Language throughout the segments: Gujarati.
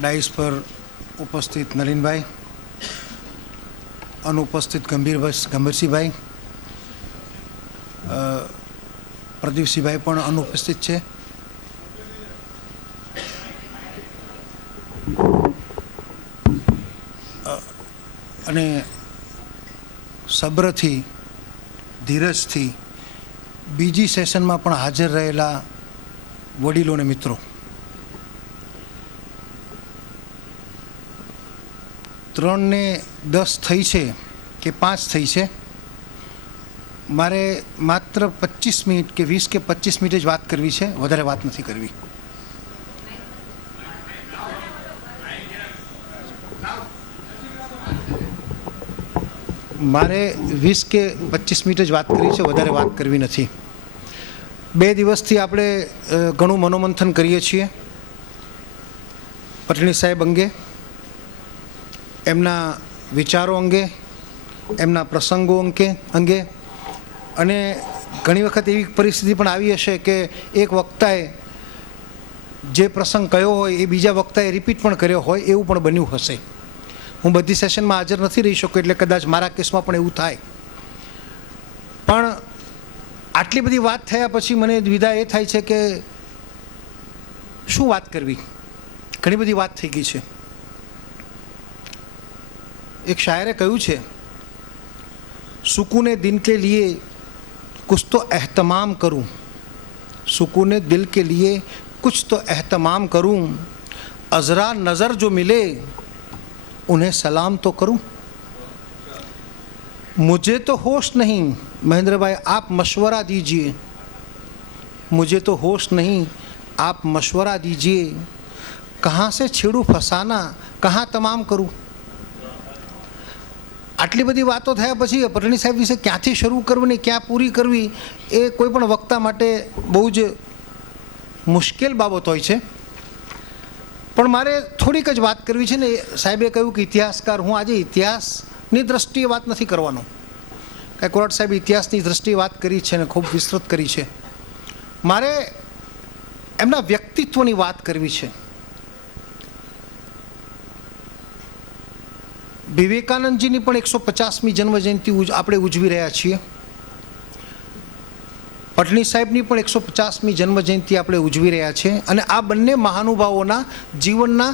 ડાયસ પર ઉપસ્થિત નલિનભાઈ, અનુપસ્થિત ગંભીરસિંહભાઈ, પ્રદીપસિંહભાઈ પણ અનુપસ્થિત છે. અને સબ્રથી, ધીરજથી બીજી સેશનમાં પણ હાજર રહેલા વડીલો અને મિત્રો, 3:10 થઈ છે કે 5 થઈ છે. મારે માત્ર 25 મિનિટ કે 20 કે 25 મિનિટ જ વાત કરવી છે, વધારે વાત નથી કરવી. મારે 20 કે 25 મિનિટ જ વાત કરવી છે, વધારે વાત કરવી નથી. 2 દિવસથી આપણે ઘણું મનોમંથન કરીએ છીએ પટણી સાહેબ અંગે, એમના વિચારો અંગે, એમના પ્રસંગો અંગે. અને ઘણી વખત એવી પરિસ્થિતિ પણ આવી હશે કે એક વક્તાએ જે પ્રસંગ કયો હોય એ બીજા વક્તાએ રિપીટ પણ કર્યો હોય, એવું પણ બન્યું હશે. હું બધી સેશનમાં હાજર નથી રહી શકું, એટલે કદાચ મારા કેસમાં પણ એવું થાય. પણ આટલી બધી વાત થયા પછી મને દ્વિધા એ થાય છે કે શું વાત કરવી. ઘણી બધી વાત થઈ ગઈ છે. એક શાયરે કહ્યું છે, સુકૂને દિલ के लिए कुछ तो एहतमाम करूं, सुकूने दिल के लिए कुछ तो एहतमाम करूं, अजरा नज़र जो मिले उन्हें सलाम तो करूं. मुझे तो होश नहीं महेंद्र भाई, आप मशवरा दीजिए. मुझे तो होश नहीं, आप मशवरा दीजिए. कहाँ से छेड़ूं फसाना, कहाँ तमाम करूं. આટલી બધી વાતો થયા પછી પટણી સાહેબ વિશે ક્યાંથી શરૂ કરવી ને ક્યાં પૂરી કરવી એ કોઈ પણ વક્તા માટે બહુ જ મુશ્કેલ બાબત હોય છે. પણ મારે થોડીક જ વાત કરવી છે ને. સાહેબે કહ્યું કે ઇતિહાસકાર, હું આજે ઇતિહાસની દ્રષ્ટિએ વાત નથી કરવાનો. કાંઈ સાહેબ ઇતિહાસની દ્રષ્ટિએ વાત કરી છે ને ખૂબ વિસ્તૃત કરી છે. મારે એમના વ્યક્તિત્વની વાત કરવી છે. વિવેકાનંદજીની પણ 150મી જન્મજયંતિ આપણે ઉજવી રહ્યા છીએ. પટણી સાહેબની પણ 150મી જન્મજયંતિ આપણે ઉજવી રહ્યા છીએ. અને આ બંને મહાનુભાવોના જીવનના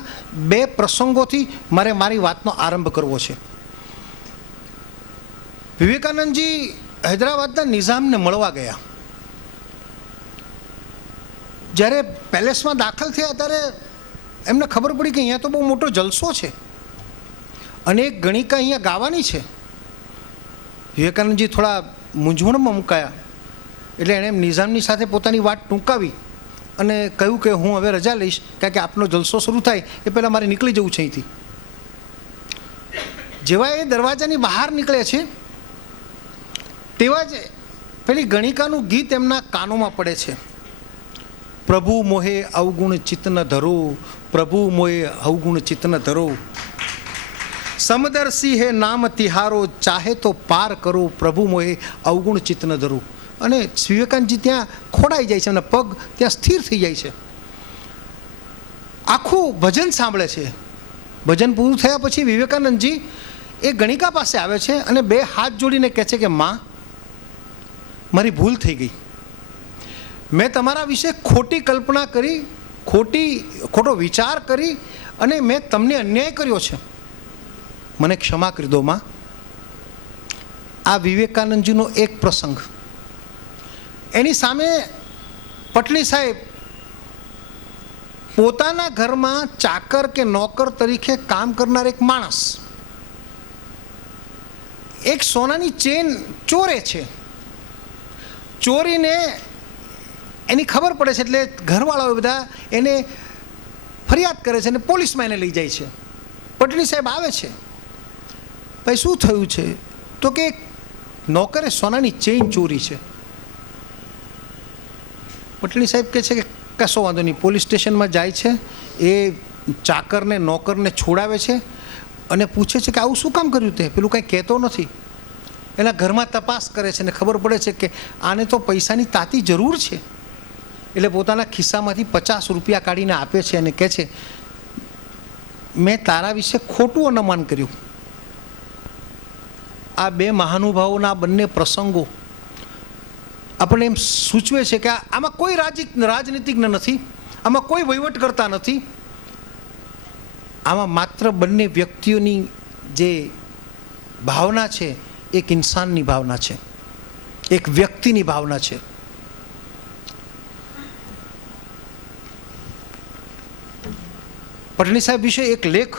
2 પ્રસંગોથી મારે મારી વાતનો આરંભ કરવો છે. વિવેકાનંદજી હૈદરાબાદના નિઝામને મળવા ગયા. જ્યારે પેલેસમાં દાખલ થયા ત્યારે એમને ખબર પડી કે અહીંયા તો બહુ મોટો જલસો છે અને એક ગણિકા અહીંયા ગાવાની છે. વિવેકાનંદજી થોડા મૂંઝવણમાં મુકાયા. એટલે એણે નિઝામની સાથે પોતાની વાત ટૂંકાવી અને કહ્યું કે હું હવે રજા લઈશ, કારણ કે આપનો જલસો શરૂ થાય એ પહેલાં મારે નીકળી જવું છે અહીંથી. જેવા એ દરવાજાની બહાર નીકળ્યા છે તેવા જ પેલી ગણિકાનું ગીત એમના કાનોમાં પડે છે. પ્રભુ મોહે અવગુણ ચિત્ત ન ધરો, પ્રભુ મોહે અવગુણ ચિત્ત ન ધરો, સમદર્શી હે નામ તિહારો, ચાહે તો પાર કરો, પ્રભુ મોહે અવગુણ ચિત્ત ન ધરો. અને વિવેકાનંદજી ત્યાં ખોડાઈ જાય છે, એમના પગ ત્યાં સ્થિર થઈ જાય છે. આખું ભજન સાંભળે છે. ભજન પૂરું થયા પછી વિવેકાનંદજી એ ગણિકા પાસે આવે છે અને 2 હાથ જોડીને કહે છે કે માં, મારી ભૂલ થઈ ગઈ. મેં તમારા વિશે ખોટી કલ્પના કરી, ખોટો વિચાર કરી અને મેં તમને અન્યાય કર્યો છે. મને ક્ષમા કરી દો માં. આ વિવેકાનંદજીનો એક પ્રસંગ. એની સામે પટણી સાહેબ પોતાના ઘરમાં ચાકર કે નોકર તરીકે કામ કરનાર એક માણસ એક સોનાની ચેન ચોરે છે. ચોરીને એની ખબર પડે છે એટલે ઘરવાળાઓ બધા એને ફરિયાદ કરે છે અને પોલીસમાં એને લઈ જાય છે. પટણી સાહેબ આવે છે. ભાઈ શું થયું છે? તો કે નોકરે સોનાની ચેઇન ચોરી છે. પટણી સાહેબ કહે છે કે કશો વાંધો નહીં. પોલીસ સ્ટેશનમાં જાય છે. એ ચાકરને નોકરને છોડાવે છે અને પૂછે છે કે આવું શું કામ કર્યું તે? પેલું કાંઈ કહેતો નથી. એના ઘરમાં તપાસ કરે છે અને ખબર પડે છે કે આને તો પૈસાની તાતી જરૂર છે. એટલે પોતાના ખિસ્સામાંથી 50 રૂપિયા કાઢીને આપે છે અને કહે છે મેં તારા વિશે ખોટું અનુમાન કર્યું. આ બે મહાનુભાવોના બંને પ્રસંગો આપણને એમ સૂચવે છે કે આમાં કોઈ રાજનીતિજ્ઞ નથી, આમાં કોઈ વહીવટ કરતા નથી, આમાં માત્ર બંને વ્યક્તિઓની જે ભાવના છે એક ઇન્સાનની ભાવના છે, એક વ્યક્તિની ભાવના છે. પટણી સાહેબ વિશે એક લેખ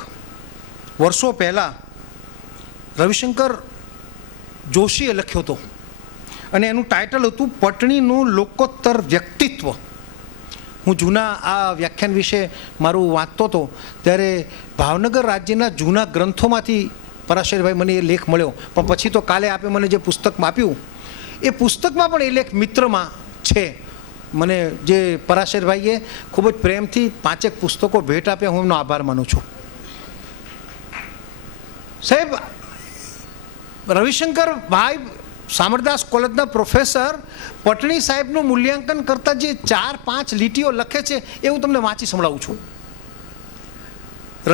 વર્ષો પહેલાં રવિશંકર જોશીએ લખ્યો હતો અને એનું ટાઇટલ હતું પટણીનું લોકોત્તર વ્યક્તિત્વ. હું જૂના આ વ્યાખ્યાન વિશે મારું વાંચતો હતો ત્યારે ભાવનગર રાજ્યના જૂના ગ્રંથોમાંથી પરાશરભાઈ મને એ લેખ મળ્યો, પણ પછી તો કાલે આપે મને જે પુસ્તકમાં આપ્યું એ પુસ્તકમાં પણ એ લેખ મિત્રમાં છે. મને જે પરાશરભાઈએ ખૂબ જ પ્રેમથી 5 પુસ્તકો ભેટ આપ્યા, હું એમનો આભાર માનું છું. સાહેબ, રવિશંકરભાઈ સામરદાસ કોલેજના પ્રોફેસર પટણી સાહેબનું મૂલ્યાંકન કરતાં જે 4-5 લીટીઓ લખે છે એ હું તમને વાંચી સંભળાવું છું.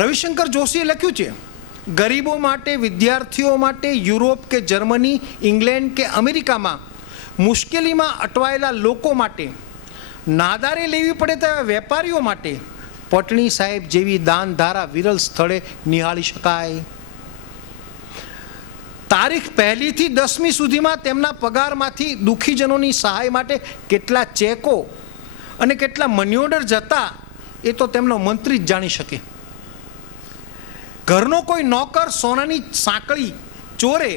રવિશંકર જોશીએ લખ્યું છે, ગરીબો માટે, વિદ્યાર્થીઓ માટે યુરોપ કે જર્મની, ઇંગ્લેન્ડ કે અમેરિકામાં મુશ્કેલીમાં અટવાયેલા લોકો માટે, નાદારી લેવી પડે તેવા વેપારીઓ માટે પટણી સાહેબ જેવી દાનધારા વિરલ સ્થળે નિહાળી શકાય. તારીખ 1 થી 10 સુધીમાં તેમના પગારમાંથી દુઃખીજનોની સહાય માટે કેટલા ચેકો અને કેટલા મની જતા એ તો તેમનો મંત્રી જ જાણી શકે. ઘરનો કોઈ નોકર સોનાની સાંકળી ચોરે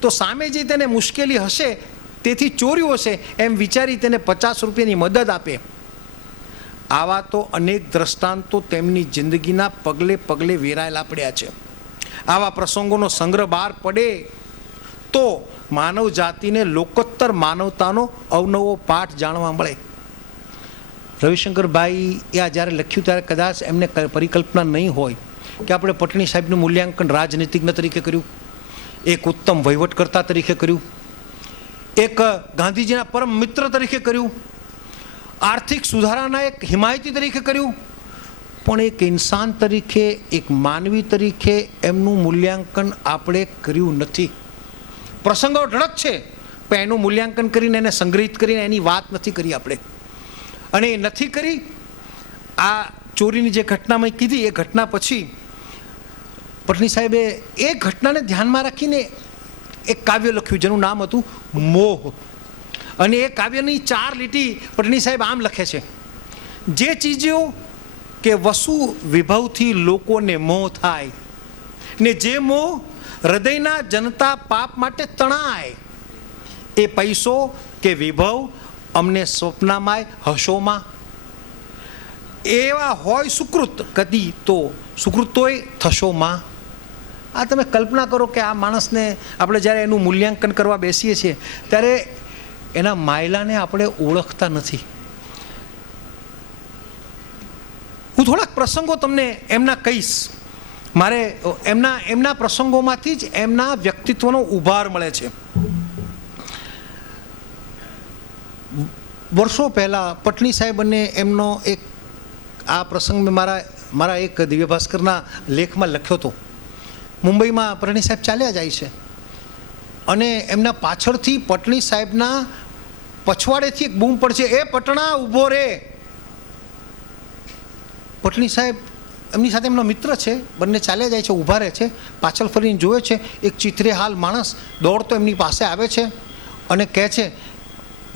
તો સામે જે તેને મુશ્કેલી હશે તેથી ચોર્યું હશે એમ વિચારી તેને 50 રૂપિયાની મદદ આપે. આવા તો અનેક દ્રષ્ટાંતો તેમની જિંદગીના પગલે પગલે વેરાયેલા પડ્યા છે. આવા પ્રસંગોનો સંગ્રહ બહાર પડે તો માનવ જાતિને લોકોત્તર માનવતાનો અવનવો પાઠ જાણવા મળે. રવિશંકરભાઈ એ આ જ્યારે લખ્યું ત્યારે કદાચ એમને પરિકલ્પના નહીં હોય કે આપણે પટણી સાહેબનું મૂલ્યાંકન રાજનીતિજ્ઞ તરીકે કર્યું, એક ઉત્તમ વહીવટકર્તા તરીકે કર્યું, એક ગાંધીજીના પરમ મિત્ર તરીકે કર્યું, આર્થિક સુધારાના એક હિમાયતી તરીકે કર્યું, પણ એક ઇન્સાન તરીકે, એક માનવી તરીકે એમનું મૂલ્યાંકન આપણે કર્યું નથી. પ્રસંગો ઢળક છે પણ એનું મૂલ્યાંકન કરીને એને સંગ્રહિત કરીને એની વાત નથી કરી આપણે, અને એ નથી કરી. આ ચોરીની જે ઘટના મેં કીધી એ ઘટના પછી પટણી સાહેબે એ ઘટનાને ધ્યાનમાં રાખીને એક કાવ્ય લખ્યું જેનું નામ હતું મોહ. અને એ કાવ્યની 4 લીટી પટણી સાહેબ આમ લખે છે, જે ચીજો કે વસુ વિભવથી લોકોને મોહ થાય ને જે મોહ હૃદયના જનતા પાપ માટે તણાય, એ પૈસો કે વિભવ અમને સ્વપ્નામાંય હશોમાં એવા હોય સુકૃત કદી તો સુકૃતોય થશોમાં. આ તમે કલ્પના કરો કે આ માણસને આપણે જ્યારે એનું મૂલ્યાંકન કરવા બેસીએ છીએ ત્યારે એના માયલાને આપણે ઓળખતા નથી. હું થોડાક પ્રસંગો તમને એમના કહીશ. મારે એમના પ્રસંગોમાંથી જ એમના વ્યક્તિત્વનો ઉભાર મળે છે. વર્ષો પહેલાં પટણી સાહેબ અને એમનો એક આ પ્રસંગ મેં મારા એક દિવ્ય ભાસ્કરના લેખમાં લખ્યો હતો. મુંબઈમાં પટણી સાહેબ ચાલ્યા જાય છે અને એમના પાછળથી પટણી સાહેબના પછવાડેથી એક બૂમ પડશે, એ પટણા ઊભો રે. પટણી સાહેબ એમની સાથે એમનો મિત્ર છે, બંને ચાલ્યા જાય છે, ઊભા રહે છે, પાછળ ફરીને જોવે છે એક ચિત્રે હાલ માણસ દોડતો એમની પાસે આવે છે અને કહે છે,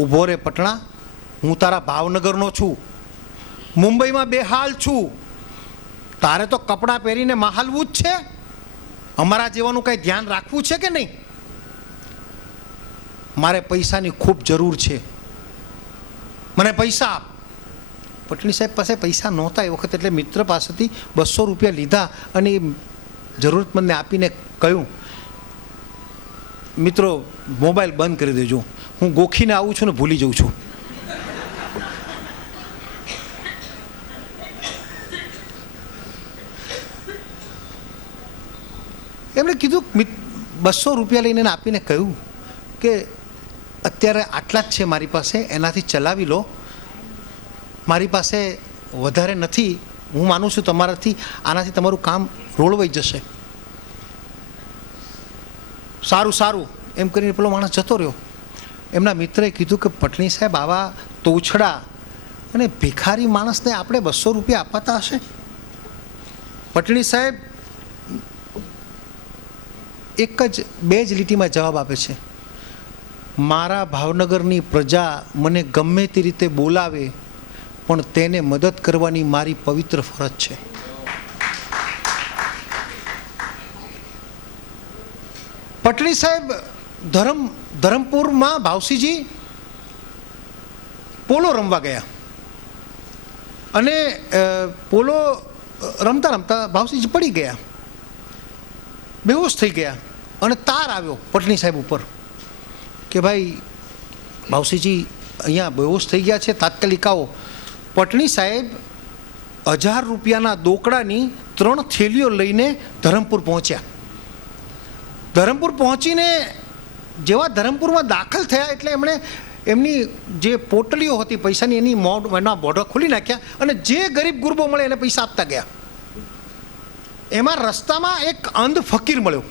ઊભો રે પટણા, હું તારા ભાવનગરનો છું, મુંબઈમાં બેહાલ છું, તારે તો કપડાં પહેરીને મહાલવું જ છે, અમારા જેવાનું કંઈ ધ્યાન રાખવું છે કે નહીં? મારે પૈસાની ખૂબ જરૂર છે, મને પૈસા આપ. પટણી સાહેબ પાસે પૈસા નહોતા એ વખત, એટલે મિત્ર પાસેથી 200 રૂપિયા લીધા અને એ જરૂરતમંદને આપીને કહ્યું, મિત્રો મોબાઈલ બંધ કરી દેજો, હું ગોખીને આવું છું ને ભૂલી જઉં છું. એમણે કીધું 200 રૂપિયા લઈને આપીને કહ્યું કે અત્યારે આટલા જ છે મારી પાસે, એનાથી ચલાવી લો, મારી પાસે વધારે નથી, હું માનું છું તમારાથી આનાથી તમારું કામ રોળવાઈ જશે. સારું સારું એમ કરીને પેલો માણસ જતો રહ્યો. એમના મિત્રએ કીધું કે પટણી સાહેબ, આવા તોછડા અને ભિખારી માણસને આપણે 200 રૂપિયા અપાતા હશે? પટણી સાહેબ એક જ 2 જ લીટીમાં જવાબ આપે છે, મારા ભાવનગરની પ્રજા મને ગમે તે રીતે બોલાવે પણ તેને મદદ કરવાની મારી પવિત્ર ફરજ છે. પટણી સાહેબ ધરમપુરમાં ભાવસીજી પોલો રમવા ગયા અને પોલો રમતા રમતા ભાવસીજી પડી ગયા, બેહોશ થઈ ગયા અને તાર આવ્યો પટણી સાહેબ ઉપર કે ભાઈ ભાવસીજી અહીંયા બેહોશ થઈ ગયા છે, તાત્કાલિક આવો. પટણી સાહેબ 1000 રૂપિયાના દોકડાની 3 થેલીઓ લઈને ધરમપુર પહોંચ્યા. ધરમપુર પહોંચીને જેવા ધરમપુરમાં દાખલ થયા એટલે એમણે એમની જે પોટલીઓ હતી પૈસાની એના બોર્ડર ખોલી નાખ્યા અને જે ગરીબ ગુરબો મળે એને પૈસા આપતા ગયા. એમાં રસ્તામાં એક અંધ ફકીર મળ્યો.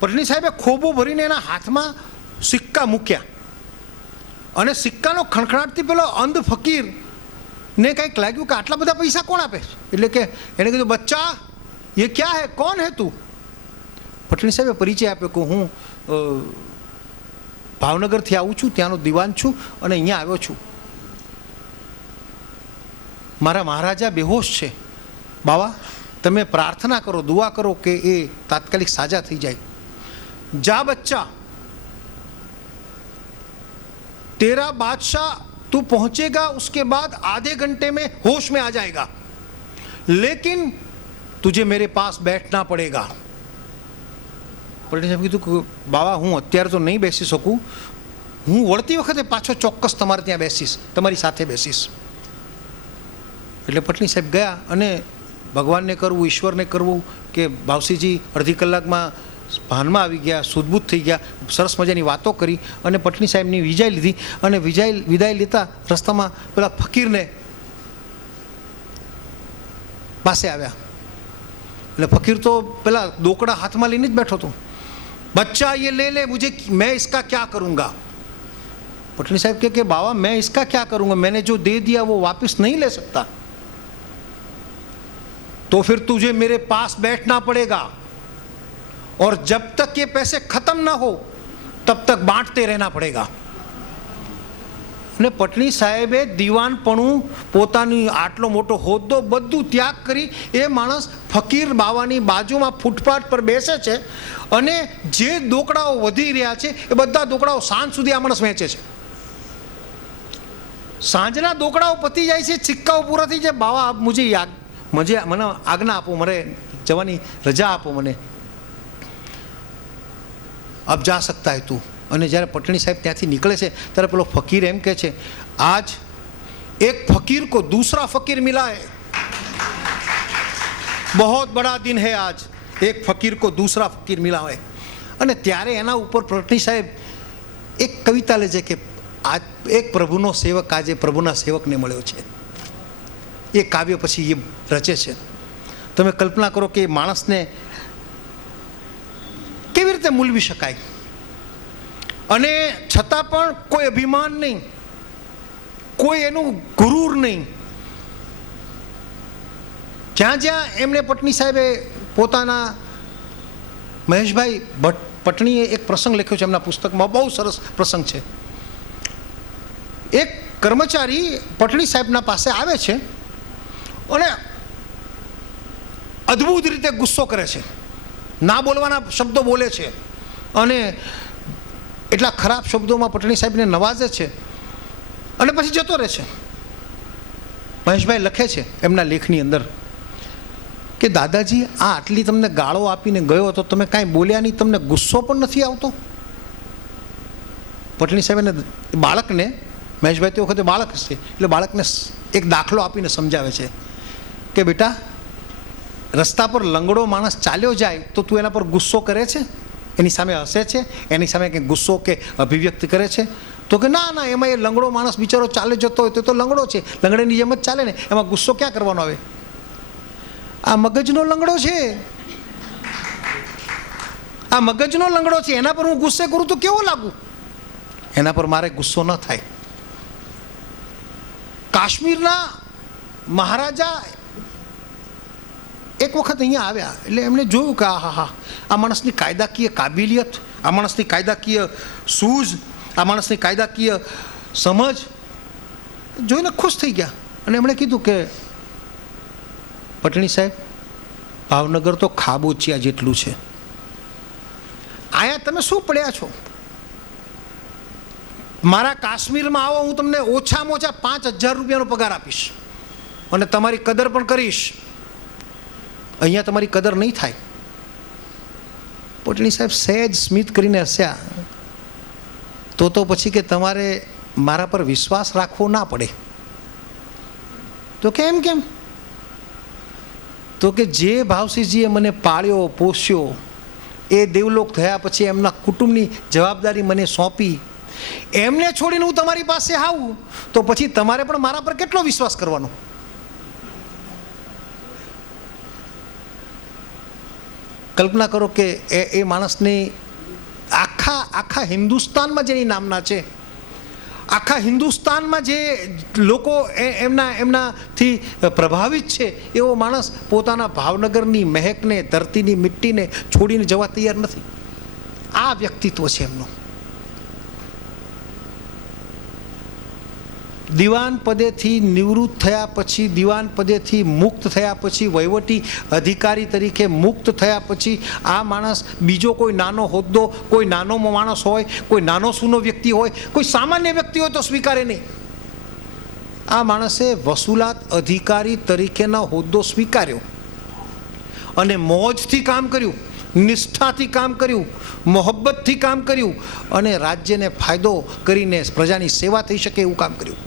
પટણી સાહેબે ખોબો ભરીને એના હાથમાં સિક્કા મૂક્યા અને સિક્કાનો ખણખણાટથી પેલો અંધ ફકીર ને કંઈક લાગ્યું કે આટલા બધા પૈસા કોણ આપે? એટલે કે એણે કીધું, બચ્ચા ये क्या है, कौन है तू? પટણી સાહેબે પરિચય આપ્યો કે હું ભાવનગરથી આવું છું, ત્યાંનો દિવાન છું અને અહીંયા આવ્યો છું. મારા મહારાજા બેહોશ છે, બાવા તમે પ્રાર્થના કરો, દુઆ કરો કે એ તાત્કાલિક સાજા થઈ જાય. જા બચ્ચા, तेरा बादशाह तू पहुंचेगा उसके बाद आधे घंटे में होश में आ जाएगा, लेकिन तुझे मेरे पास बैठना पड़ेगा. પટણી સાહેબ કીધું કે બાવા હું અત્યારે તો નહીં બેસી શકું, હું વળતી વખતે પાછો ચોક્કસ તમારે ત્યાં બેસીશ, તમારી સાથે બેસીશ. એટલે પટણી સાહેબ ગયા અને ભગવાનને કરવું, ઈશ્વરને કરવું કે ભાવસીજી અડધી કલાકમાં ભાનમાં આવી ગયા, સુદબુદ્ધ થઈ ગયા, સરસ મજાની વાતો કરી અને પટણી સાહેબની વિદાય લીધી. અને વિદાય લેતા રસ્તામાં પેલા ફકીરને પાસે આવ્યા. એટલે ફકીર તો પેલા દોકડા હાથમાં લઈને જ બેઠો હતો. बच्चा ये ले ले, मुझे मैं इसका क्या करूँगा? पटनी साहब के बाबा मैं इसका क्या करूँगा, मैंने जो दे दिया वो वापस नहीं ले सकता, तो फिर तुझे मेरे पास बैठना पड़ेगा और जब तक ये पैसे खत्म ना हो तब तक बांटते रहना पड़ेगा. અને પટણી સાહેબે દીવાનપણું, પોતાની આટલો મોટો હોદ્દો બધું ત્યાગ કરી એ માણસ ફકીર બાવાની બાજુમાં ફૂટપાથ પર બેસે છે અને જે દોકડાઓ વધી રહ્યા છે એ બધા દોકડાઓ સાંજ સુધી આ માણસ વહેંચે છે. સાંજના દોકડાઓ પતી જાય છે, સિક્કાઓ પૂરા થઈ જાય. બાવા મને આજ્ઞા આપો, મને જવાની રજા આપો, મને અબ જા સકતા હૈ તું. અને જ્યારે પટણી સાહેબ ત્યાંથી નીકળે છે ત્યારે પેલો ફકીર એમ કહે છે, આજ એક ફકીર को दूसरा फकीर मिला है, बहुत बड़ा दिन है आज, एक फकीर को दूसरा फकीर मिला है. અને ત્યારે એના ઉપર પટણી સાહેબ એક કવિતા લે છે કે આજ એક પ્રભુનો સેવક આજે પ્રભુના સેવકને મળ્યો છે. એ કાવ્ય પછી એ રચે છે. તમે કલ્પના કરો કે માણસને કેવી રીતે મૂલવી શકાય અને છતાં પણ કોઈ અભિમાન નહીં, કોઈ એનું ગુરૂર નહીં. જ્યાં જ્યાં એમને પટણી સાહેબે પોતાના મહેશભાઈ પટણીએ એક પ્રસંગ લખ્યો છે એમના પુસ્તકમાં, બહુ સરસ પ્રસંગ છે. એક કર્મચારી પટણી સાહેબના પાસે આવે છે અને અદ્ભુત રીતે ગુસ્સો કરે છે, ના બોલવાના શબ્દો બોલે છે અને એટલા ખરાબ શબ્દોમાં પટણી સાહેબને નવાજે છે અને પછી જતો રહે છે. મહેશભાઈ લખે છે એમના લેખની અંદર કે દાદાજી આ આટલી તમને ગાળો આપીને ગયો હતો, તમે કાંઈ બોલ્યા નહીં, તમને ગુસ્સો પણ નથી આવતો? પટણી સાહેબને બાળકને, મહેશભાઈ તે વખતે બાળક છે એટલે બાળકને એક દાખલો આપીને સમજાવે છે કે બેટા, રસ્તા પર લંગડો માણસ ચાલ્યો જાય તો તું એના પર ગુસ્સો કરે છે, એની સામે હસે છે, એની સામે કંઈ ગુસ્સો કે અભિવ્યક્ત કરે છે? તો કે ના ના, એમાં એ લંગડો માણસ બિચારો ચાલે જતો હોય તો લંગડો છે, લંગડાની જેમ જ ચાલે ને, એમાં ગુસ્સો ક્યાં કરવાનો આવે? આ મગજનો લંગડો છે, આ મગજનો લંગડો છે, એના પર હું ગુસ્સે કરું તો કેવો લાગુ? એના પર મારે ગુસ્સો ન થાય. કાશ્મીરના મહારાજા એક વખત અહીંયા આવ્યા એટલે એમણે જોયું કે હા આ માણસની કાયદાકીય કાબિલિયત, આ માણસની કાયદાકીય સૂઝ, આ માણસની કાયદાકીય સમજ જોઈને ખુશ થઈ ગયા. અને એમણે કીધું કે પટણી સાહેબ, ભાવનગર તો ખાબોચિયા જેટલું છે, અહીંયા તમે શું પડ્યા છો? મારા કાશ્મીરમાં આવો, હું તમને ઓછામાં ઓછા 5,000 રૂપિયાનો પગાર આપીશ અને તમારી કદર પણ કરીશ. અહીંયા તમારી કદર નહીં થાય. પટણી સાહેબ સહેજ સ્મિત કરીને હસ્યા. તો પછી કે તમારે મારા પર વિશ્વાસ રાખવો ના પડે. તો કેમ? તો કે જે ભાવસિંહજીએ મને પાળ્યો પોષ્યો, એ દેવલોક થયા પછી એમના કુટુંબની જવાબદારી મને સોંપી, એમને છોડીને હું તમારી પાસે આવું તો પછી તમારે પણ મારા પર કેટલો વિશ્વાસ કરવાનો? કલ્પના કરો કે એ માણસની આખા હિન્દુસ્તાનમાં જેની નામના છે, આખા હિન્દુસ્તાનમાં જે લોકો એમનાથી પ્રભાવિત છે, એવો માણસ પોતાના ભાવનગરની મહેકને, ધરતીની મિટ્ટીને છોડીને જવા તૈયાર નથી. આ વ્યક્તિત્વ છે એમનું. દિવાન પદેથી નિવૃત્ત થયા પછી, દિવાન પદેથી મુક્ત થયા પછી, વહીવટી અધિકારી તરીકે મુક્ત થયા પછી આ માણસ બીજો કોઈ નાનો હોદ્દો, કોઈ નાનો માણસ હોય, કોઈ નાનો સૂનો વ્યક્તિ હોય, કોઈ સામાન્ય વ્યક્તિ હોય તો સ્વીકારે નહીં. આ માણસે વસૂલાત અધિકારી તરીકેનો હોદ્દો સ્વીકાર્યો અને મોજથી કામ કર્યું, નિષ્ઠાથી કામ કર્યું, મોહબ્બતથી કામ કર્યું અને રાજ્યને ફાયદો કરીને પ્રજાની સેવા થઈ શકે એવું કામ કર્યું.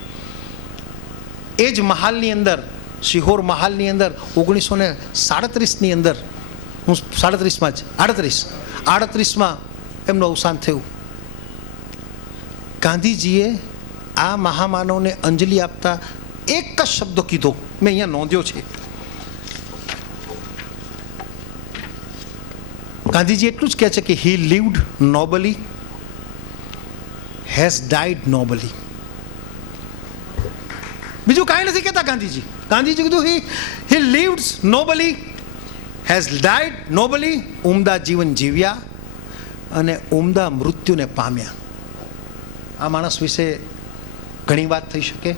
એ જ મહાલની અંદર, શિહોર મહાલની અંદર 1937ની અંદર, હું 38માં એમનું અવસાન થયું. ગાંધીજીએ આ મહામાનવને અંજલિ આપતા એક જ શબ્દ કીધો, મેં અહીંયા નોંધ્યો છે. ગાંધીજી એટલું જ કહે છે કે હી લિવ્ડ નોબલી, હેઝ ડાઈડ નોબલી. બીજું કાંઈ નથી કહેતા ગાંધીજી. ગાંધીજી કીધું હી લિવ્ડ નોબલી, હેઝ ડાઈડ નોબલી. ઉમદા જીવન જીવ્યા અને ઉમદા મૃત્યુને પામ્યા. આ માણસ વિશે ઘણી વાત થઈ શકે.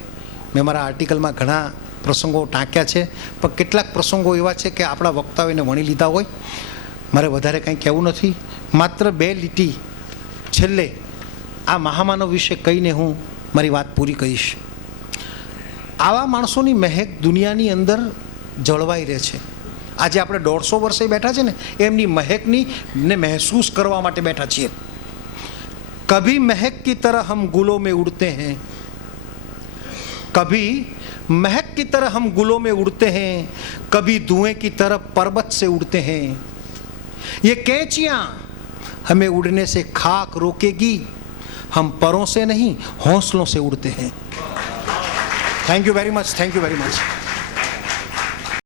મેં મારા આર્ટિકલમાં ઘણા પ્રસંગો ટાંક્યા છે, પણ કેટલાક પ્રસંગો એવા છે કે આપણા વક્તાઓને વણી લીધા હોય. મારે વધારે કંઈ કહેવું નથી. માત્ર 2 લીટી છેલ્લે આ મહામાનવ વિશે કહીને હું મારી વાત પૂરી કરીશ. આવા માણસોની મહેક દુનિયાની અંદર જળવાઈ રહે છે. આજે આપણે 150 વર્ષે બેઠા છે ને, એમની મહેકની ને મહેસૂસ કરવા માટે બેઠા છીએ. કભી મહેક કી તરહ હમ ગુલોं में उड़ते हैं, कभी महक की तरह हम गुलों में उड़ते हैं, कभी धुएं की तरह पर्वत से उड़ते हैं. ये कैंचियां हमें उड़ने से खाक रोकेगी, हम परों से नहीं हौसलों से उड़ते हैं. Thank you very much.